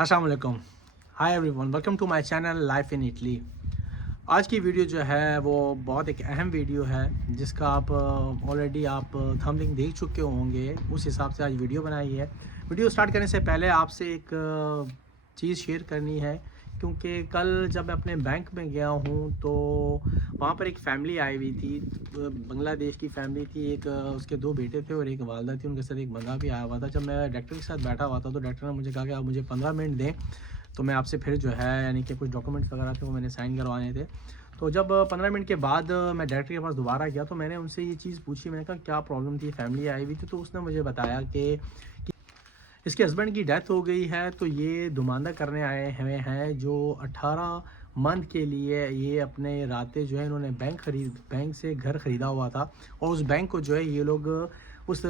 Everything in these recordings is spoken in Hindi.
अस्सलाम वालेकुम। Hi everyone, welcome to my channel life in Italy. आज की वीडियो जो है वो बहुत एक अहम वीडियो है जिसका आप ऑलरेडी आप थंबनेल देख चुके होंगे। उस हिसाब से आज वीडियो बनाई है। वीडियो स्टार्ट करने से पहले आपसे एक चीज़ शेयर करनी है, क्योंकि कल जब मैं अपने बैंक में गया हूँ तो वहाँ पर एक फ़ैमिली आई हुई थी। बांग्लादेश की फ़ैमिली थी। एक उसके 2 बेटे थे और एक वालदा थी। उनके साथ एक बंदा भी आया हुआ था। जब मैं डॉक्टर के साथ बैठा हुआ था तो डॉक्टर ने मुझे कहा कि आप मुझे 15 मिनट दें, तो मैं आपसे फिर जो है यानी कि कुछ डॉक्यूमेंट्स वगैरह थे वो मैंने साइन करवाने थे। तो जब 15 मिनट के बाद मैं डायरेक्टर के पास दोबारा गया तो मैंने उनसे ये चीज़ पूछी। मैंने कहा क्या प्रॉब्लम थी, फैमिली आई हुई थी। तो उसने मुझे बताया कि इसके हस्बैंड की डेथ हो गई है, तो ये दुमानदा करने आए हुए हैं जो 18 मंथ के लिए ये अपने रातें जो है इन्होंने बैंक से घर ख़रीदा हुआ था, और उस बैंक को जो है ये लोग उस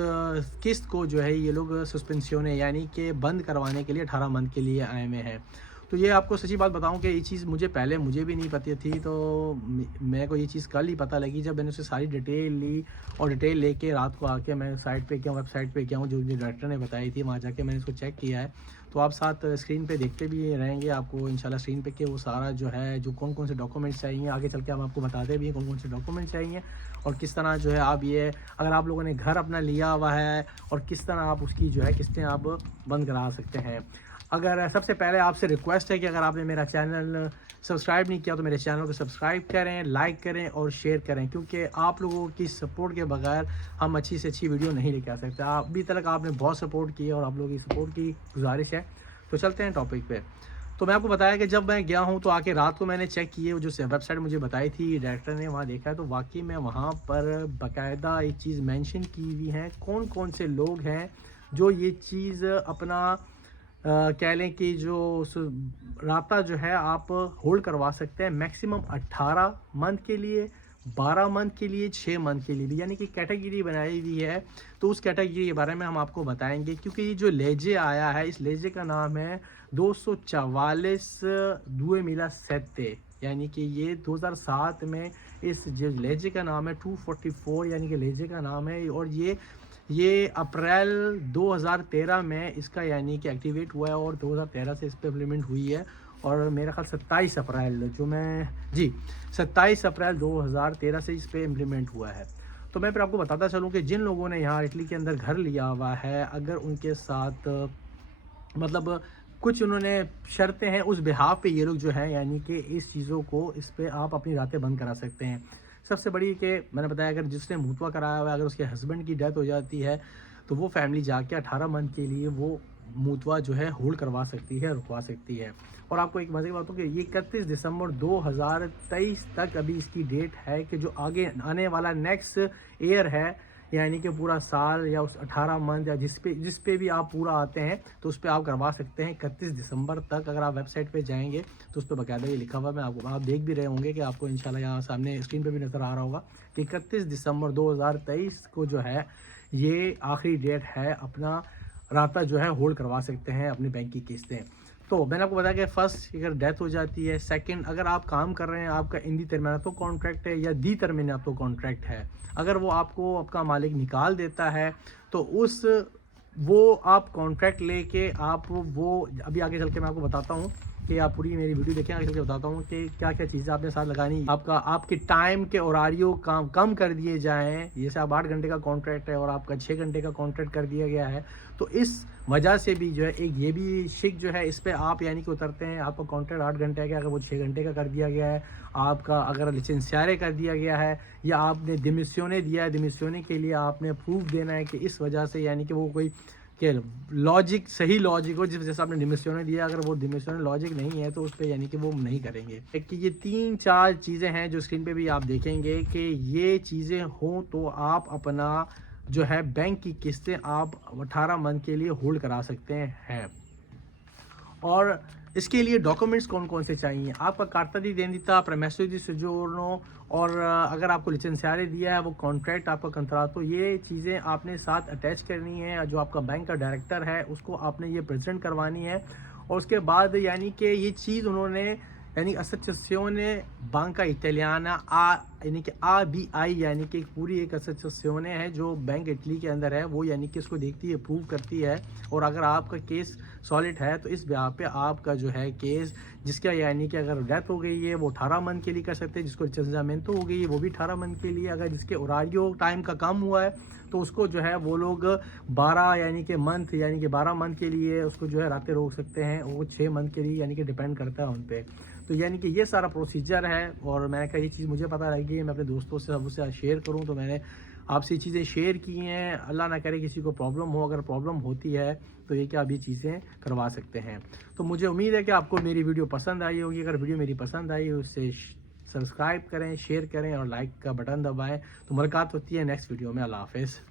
किस्त को जो है ये लोग सस्पेंसियोने यानी कि बंद करवाने के लिए 18 मंथ के लिए आए हुए हैं। तो ये आपको सच्ची बात बताऊं कि ये चीज़ मुझे भी नहीं पता थी। तो मेरे को ये चीज़ कल ही पता लगी जब मैंने उससे सारी डिटेल ली, और डिटेल लेके रात को आके मैं साइट पे गया, वेबसाइट पे गया हूँ जो डायरेक्टर ने बताई थी। वहाँ जाके मैंने इसको चेक किया है। तो आप साथ स्क्रीन पे देखते भी रहेंगे आपको इंशाल्लाह स्क्रीन पे कि वो सारा जो है जो कौन कौन से डॉक्यूमेंट्स चाहिए, आगे चल के हम आपको बताते भी हैं कौन कौन से डॉक्यूमेंट्स चाहिए, और किस तरह जो है आप ये अगर आप लोगों ने घर अपना लिया हुआ है और किस तरह आप उसकी जो है किस्तें आप बंद करा सकते हैं। अगर सबसे पहले आपसे रिक्वेस्ट है कि अगर आपने मेरा चैनल सब्सक्राइब नहीं किया तो मेरे चैनल को सब्सक्राइब करें, लाइक करें और शेयर करें, क्योंकि आप लोगों की सपोर्ट के बगैर हम अच्छी से अच्छी वीडियो नहीं लेके आ सकते। अभी तक आपने बहुत सपोर्ट की है और आप लोगों की सपोर्ट की गुजारिश है। तो चलते हैं टॉपिक पे। तो मैं आपको बताया कि जब मैं गया हूँ तो आके रात को मैंने चेक किए, जो वेबसाइट मुझे बताई थी डायरेक्टर ने, वहाँ देखा है तो वाकई में वहाँ पर बाकायदा एक चीज़ मेंशन की हुई है कौन कौन से लोग हैं जो ये चीज़ अपना कह लें कि जो राब्ता जो है आप होल्ड करवा सकते हैं मैक्सिमम 18 मंथ के लिए, 12 मंथ के लिए, 6 मंथ के लिए भी, यानी कि कैटेगरी बनाई हुई है। तो उस कैटेगरी के बारे में हम आपको बताएंगे, क्योंकि ये जो लेजे आया है इस लेजे का नाम है 244 दुए मिला सेते, यानी कि ये 2007 में इस जो लेजे का नाम है 244 यानी कि लेजे का नाम है। और ये अप्रैल 2013 में इसका यानी कि एक्टिवेट हुआ है और 2013 से इस पर इम्प्लीमेंट हुई है। और मेरा ख्याल 27 अप्रैल 27 अप्रैल 2013 से इस पर इम्प्लीमेंट हुआ है। तो मैं फिर आपको बताता चलूँ कि जिन लोगों ने यहाँ इटली के अंदर घर लिया हुआ है, अगर उनके साथ मतलब कुछ उन्होंने शर्तें हैं उस बिहाफ पे ये लोग जो है यानी कि इस चीज़ों को इस पे आप अपनी रातें बंद करा सकते हैं। सबसे बड़ी कि मैंने बताया अगर जिसने मुतवा कराया हुआ है, अगर उसके हस्बैंड की डेथ हो जाती है तो वो फैमिली जाके 18 मंथ के लिए वो मुतवा जो है होल्ड करवा सकती है, रुकवा सकती है। और आपको एक मज़े की बात हो कि ये 31 दिसंबर 2023 तक अभी इसकी डेट है कि जो आगे आने वाला नेक्स्ट ईयर है, यानी कि पूरा साल या उस 18 मंथ या जिस पे भी आप पूरा आते हैं तो उस पर आप करवा सकते हैं 31 दिसंबर तक। अगर आप वेबसाइट पे जाएंगे तो उस पर बाकायदा ये लिखा हुआ है, मैं आपको आप देख भी रहे होंगे कि आपको इंशाल्लाह यहाँ सामने स्क्रीन पे भी नज़र आ रहा होगा कि 31 दिसंबर 2023 को जो है ये आखिरी डेट है, अपना राता जो है होल्ड करवा सकते हैं अपनी बैंक की किस्तें। तो मैंने आपको बताया कि फर्स्ट अगर डेथ हो जाती है, सेकंड अगर आप काम कर रहे हैं, आपका इंदी तरमीनातो कॉन्ट्रैक्ट है या दी तरमीनातो कॉन्ट्रैक्ट है, अगर वो आपको आपका मालिक निकाल देता है तो वो आप कॉन्ट्रैक्ट लेके आप वो अभी आगे चल के मैं आपको बताता हूँ कि आप पूरी मेरी वीडियो देखें, आगे चल के बताता हूँ कि क्या क्या चीज़ें आपने साथ लगानी। आपके टाइम के ओरारियो काम कम कर दिए जाएँ, जैसे आप 8 घंटे का कॉन्ट्रैक्ट है और आपका 6 घंटे का कॉन्ट्रैक्ट कर दिया गया है, तो इस वजह से भी जो है एक ये भी शिक जो है इस पे आप यानी कि उतरते हैं। आपका कॉन्ट्रैक्ट 8 घंटे का, अगर वो 6 घंटे का कर दिया गया है, आपका अगर लिसेंसियारे कर दिया गया है या आपने दिमिस्योने दिया है, दिमिस्योने के लिए आपने प्रूफ देना है कि इस वजह से यानी कि वो कोई के लॉजिक सही लॉजिक हो, जिस जैसा आपने डिमिस्योने दिया, अगर वो डिमिस्योने लॉजिक नहीं है तो उस पर यानी कि वो नहीं करेंगे। कि ये 3-4 चीज़ें हैं जो स्क्रीन पे भी आप देखेंगे कि ये चीज़ें हों तो आप अपना जो है बैंक की किस्तें आप 18 मंथ के लिए होल्ड करा सकते हैं। और इसके लिए डॉक्यूमेंट्स कौन कौन से चाहिए, आपका कार्ता दी देंदिता, प्रमेसो दी सोजोर्नो, और अगर आपको लिसेंसियारे दिया है वो कॉन्ट्रैक्ट आपका कंत्रातो, ये चीज़ें आपने साथ अटैच करनी है। जो आपका बैंक का डायरेक्टर है उसको आपने ये प्रेजेंट करवानी है। और उसके बाद यानी कि ये चीज़ उन्होंने यानी Associazione Banca Italiana यानी कि ABI, यानी कि पूरी एक एसोसिएशन है जो बैंक इटली के अंदर है, वो यानी कि इसको देखती है, अप्रूव करती है। और अगर आपका केस सॉलिड है तो इस ब्याह पे आपका जो है केस, जिसका यानी कि अगर डेथ हो गई है वो 18 मंथ के लिए कर सकते हैं, जिसको रिचेंजामेंटो हो गई है वो भी 18 मंथ के लिए, अगर जिसके ओरारियो टाइम का कम हुआ है तो उसको जो है वो लोग 12 यानी कि मंथ, यानी कि 12 मंथ के लिए उसको जो है रातें रोक सकते हैं, वो 6 मंथ के लिए यानी कि डिपेंड करता है उन पर। तो यानी कि ये सारा प्रोसीजर है और मैंने कहा ये चीज़ मुझे पता लगी है, मैं अपने दोस्तों से सबसे शेयर करूं, तो मैंने आपसे ये चीज़ें शेयर की हैं। अल्लाह ना करे किसी को प्रॉब्लम हो, अगर प्रॉब्लम होती है तो ये क्या अभी चीज़ें करवा सकते हैं। तो मुझे उम्मीद है कि आपको मेरी वीडियो पसंद आई होगी। अगर वीडियो मेरी पसंद आई उससे सब्सक्राइब करें, शेयर करें और लाइक का बटन दबाएँ। तो मुलाकात होती है नेक्स्ट वीडियो में। अल्लाह हाफ़िज़।